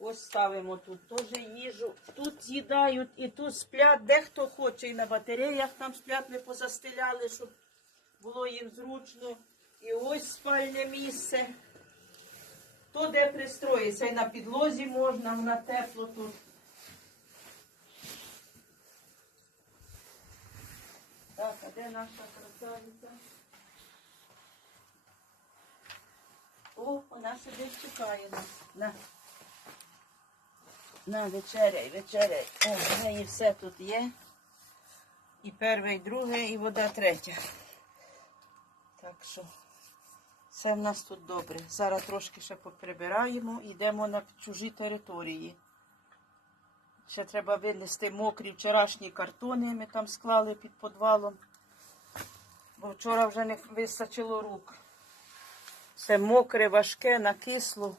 Ось ставимо тут теж їжу. Тут з'їдають і тут сплять. Дехто хоче і на батареях там сплять, ми позастеляли, щоб було їм зручно. І ось спальне місце. То де пристроїться, і на підлозі можна, на тепло тут. Так, а де наша красавиця? О, вона сидить, чекає нас. На. Вечеряй, вечеряй. О, в неї все тут є. І перше, і друге, і вода третя. Так що все в нас тут добре. Зараз трошки ще поприбираємо, йдемо на чужі території. Ще треба винести мокрі вчорашні картони, ми там склали під подвалом. Бо вчора вже не вистачило рук. Все мокре, важке, накисло.